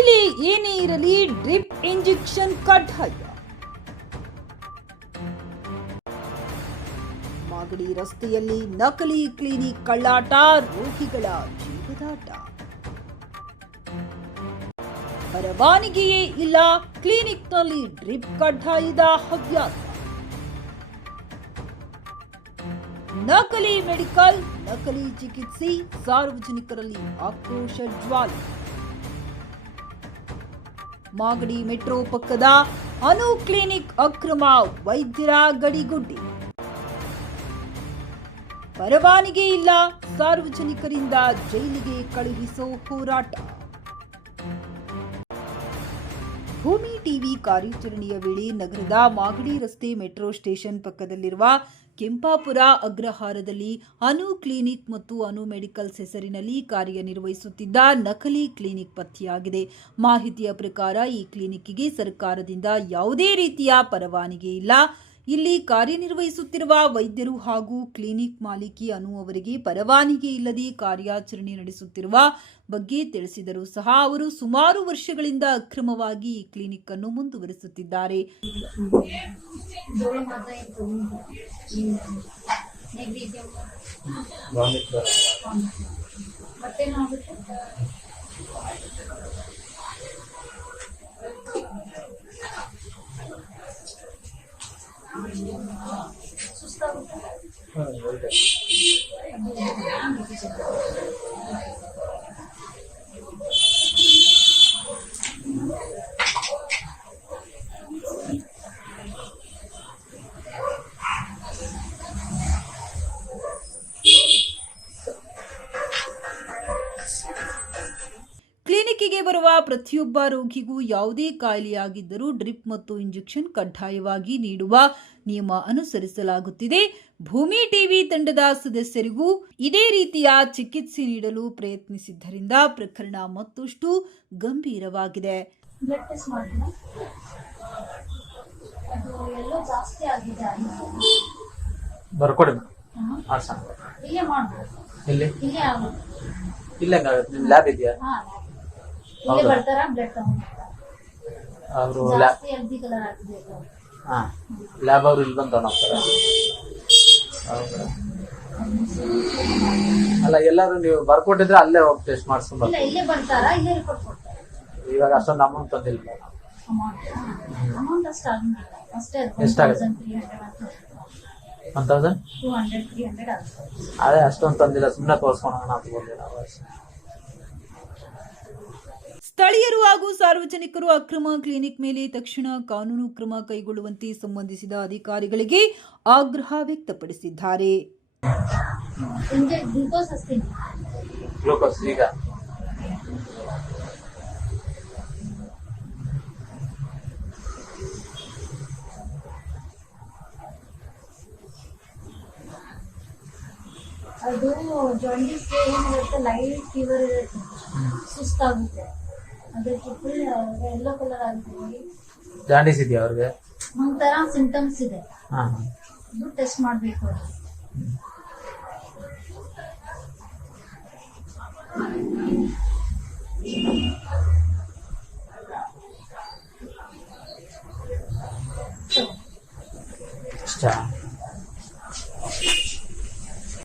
ಕಾಯಿಲೆ ಏನೇ ಇರಲಿ ಡ್ರಿಪ್ ಇಂಜೆಕ್ಷನ್ ಕಡ್ಡಾಯ. ಮಾಗಡಿ ರಸ್ತೆಯಲ್ಲಿ ನಕಲಿ ಕ್ಲಿನಿಕ್ ಕಳ್ಳಾಟ, ರೋಗಿಗಳ ಜೀವದಾಟ. ಪರವಾನಗಿಯೇ ಇಲ್ಲ ಕ್ಲಿನಿಕ್ನಲ್ಲಿ ಡ್ರಿಪ್ ಕಡ್ಡಾಯದ ಹವ್ಯಾಸ. ನಕಲಿ ಮೆಡಿಕಲ್, ನಕಲಿ ಚಿಕಿತ್ಸೆ, ಸಾರ್ವಜನಿಕರಲ್ಲಿ ಆಕ್ರೋಶ ಜ್ವಾಲೆ. ಮಾಗಡಿ ಮೆಟ್ರೋ ಪಕ್ಕದ ಅನು ಕ್ಲಿನಿಕ್ ಅಕ್ರಮ ವೈದ್ಯರ ಗಡಿಗುಡ್ಡಿ. ಪರವಾನಿಗೆ ಇಲ್ಲ, ಸಾರ್ವಜನಿಕರಿಂದ ಜೈಲಿಗೆ ಕಳುಹಿಸೋ ಹೋರಾಟ. ಭೂಮಿ ಟಿವಿ ಕಾರ್ಯಾಚರಣೆಯ ವೇಳೆ ನಗರದ ಮಾಗಡಿ ರಸ್ತೆ ಮೆಟ್ರೋ ಸ್ಟೇಷನ್ ಪಕ್ಕದಲ್ಲಿರುವ ಕೆಂಪಾಪುರ ಅಗ್ರಹಾರದಲ್ಲಿ ಅನು ಕ್ಲಿನಿಕ್ ಮತ್ತು ಅನು ಮೆಡಿಕಲ್ಸ್ ಹೆಸರಿನಲ್ಲಿ ಕಾರ್ಯನಿರ್ವಹಿಸುತ್ತಿದ್ದ ನಕಲಿ ಕ್ಲಿನಿಕ್ ಪತ್ತೆಯಾಗಿದೆ. ಮಾಹಿತಿಯ ಪ್ರಕಾರ ಈ ಕ್ಲಿನಿಕ್ಗೆ ಸರ್ಕಾರದಿಂದ ಯಾವುದೇ ರೀತಿಯ ಪರವಾನಗಿ ಇಲ್ಲ. ಇಲ್ಲಿ ಕಾರ್ಯನಿರ್ವಹಿಸುತ್ತಿರುವ ವೈದ್ಯರು ಹಾಗೂ ಕ್ಲಿನಿಕ್ ಮಾಲೀಕಿ ಅನು ಅವರಿಗೆ ಪರವಾನಗಿ ಇಲ್ಲದೆ ಕಾರ್ಯಾಚರಣೆ ನಡೆಸುತ್ತಿರುವ ಬಗ್ಗೆ ತಿಳಿಸಿದರೂ ಸಹ ಅವರು ಸುಮಾರು ವರ್ಷಗಳಿಂದ ಅಕ್ರಮವಾಗಿ ಈ ಕ್ಲಿನಿಕ್ ಅನ್ನು ಮುಂದುವರಿಸುತ್ತಿದ್ದಾರೆ. そうしい。ಬರುವ ಪ್ರತಿಯೊಬ್ಬ ರೋಗಿಗೂ ಯಾವುದೇ ಕಾಯಿಲೆಯಾಗಿದ್ದರೂ ಡ್ರಿಪ್ ಮತ್ತು ಇಂಜೆಕ್ಷನ್ ಕಡ್ಡಾಯವಾಗಿ ನೀಡುವ ನಿಯಮ ಅನುಸರಿಸಲಾಗುತ್ತಿದೆ. ಭೂಮಿ ಟಿವಿ ತಂಡದ ಸದಸ್ಯರಿಗೂ ಇದೇ ರೀತಿಯ ಚಿಕಿತ್ಸೆ ನೀಡಲು ಪ್ರಯತ್ನಿಸಿದ್ದರಿಂದ ಪ್ರಕರಣ ಮತ್ತಷ್ಟು ಗಂಭೀರವಾಗಿದೆ. ಬ್ಲಡ್ ಟೆಸ್ಟ್ ಮಾಡಿಲ್ಲ ಅದು ಎಲ್ಲೋ ಜಾಸ್ತಿ ಆಗಿದೆ ಬರ್ಕೊಡಿ ಮಾಡ್ಸೋಣ ಇಲ್ಲೇ ಮಾಡ್ಬೋದು. ಇಲ್ಲಿ ಇಲ್ಲೇ ಆಗುತ್ತೆ. ಇಲ್ಲ ಹೆಂಗಾಗುತ್ತೆ ನಿಮ್ ಲ್ಯಾಬ್ ಇದೆಯಾ? ಹಾ ಇಲ್ಲೇ? ಬರ್ತಾರ? ಬ್ಲಡ್ ತಗೊಂಡ್ ಅವರು ಲ್ಯಾಬ್ ಜಾಸ್ತಿ ಹಲ್ದಿ ಕಲರ್ ಆಗ್ತಿದೆ ಇದು. ಹಾ ಲ್ಯಾಬ್ ಅವ್ರು ಇಲ್ಲಿ ಬಂದು ತಗೊಂಡೋಗ್ತಾರೆ ಹೌದಾ. ಅಲ್ಲ ಎಲ್ಲಾರು ನೀವು ಬರ್ಕೊಟ್ಟಿದ್ರೆ ಅಲ್ಲೇ ಹೋಗಿ ಟೆಸ್ಟ್ ಮಾಡಿಸ್ಕೊಂಡ್ ಇಲ್ಲ ಬರ್ತೀವಿ. ಇಲ್ಲೇ ಬರ್ತಾರ? ಇಲ್ಲೇ ರಿಪೋರ್ಟ್ ಕೊಡ್ತಾರೆ? ಇವಾಗ ಅಷ್ಟೊಂದು ಅಮೌಂಟ್ ತಂದಿಲ್ಲ. ಅಮೌಂಟ್ ಅಮೌಂಟ್ ಅಷ್ಟು ಆಗಿಲ್ಲ ಅಷ್ಟೇ ಎಷ್ಟಾಗುತ್ತೆ? Three hundred one thousand two hundred three hundred ಆಗುತ್ತೆ. ಅದೇ ಅಷ್ಟೊಂದು ತಂದಿಲ್ಲ. ಸುಮ್ಮನೆ ತೋರ್ಸ್ಕೊಳೋಣ ಅಂತ ಬಂದೆ ನಾವು ಅಷ್ಟೇ. ಸ್ಥಳೀಯರು ಹಾಗೂ ಸಾರ್ವಜನಿಕರು ಅಕ್ರಮ ಕ್ಲಿನಿಕ್ ಮೇಲೆ ತಕ್ಷಣ ಕಾನೂನು ಕ್ರಮ ಕೈಗೊಳ್ಳುವಂತೆ ಸಂಬಂಧಿಸಿದ ಅಧಿಕಾರಿಗಳಿಗೆ ಆಗ್ರಹ ವ್ಯಕ್ತಪಡಿಸಿದ್ದಾರೆ. ಅದು ಜಾಂಡೀಸ್ಗೆ ಏನಿರುತ್ತೆ ಲೈಟ್ ಫೀವರ್ ಇರುತ್ತೆ. ಸುಸ್ತಾಗುತ್ತೆ. ಅದಕ್ಕೆ ಎಲ್ಲ ಎಲ್ಲೋ ಕಲರ್ ಆಗ್ತೀವಿ ಜಾಂಡೀಸ್ ಇದೆಯಾ ಅವ್ರಿಗೆ? ಒಂಥರ ಸಿಂಟಮ್ಸ್ ಇದೆ. ಹಾ. ಹಾಂ ಟೆಸ್ಟ್ ಮಾಡಬೇಕು ಅಷ್ಟಾ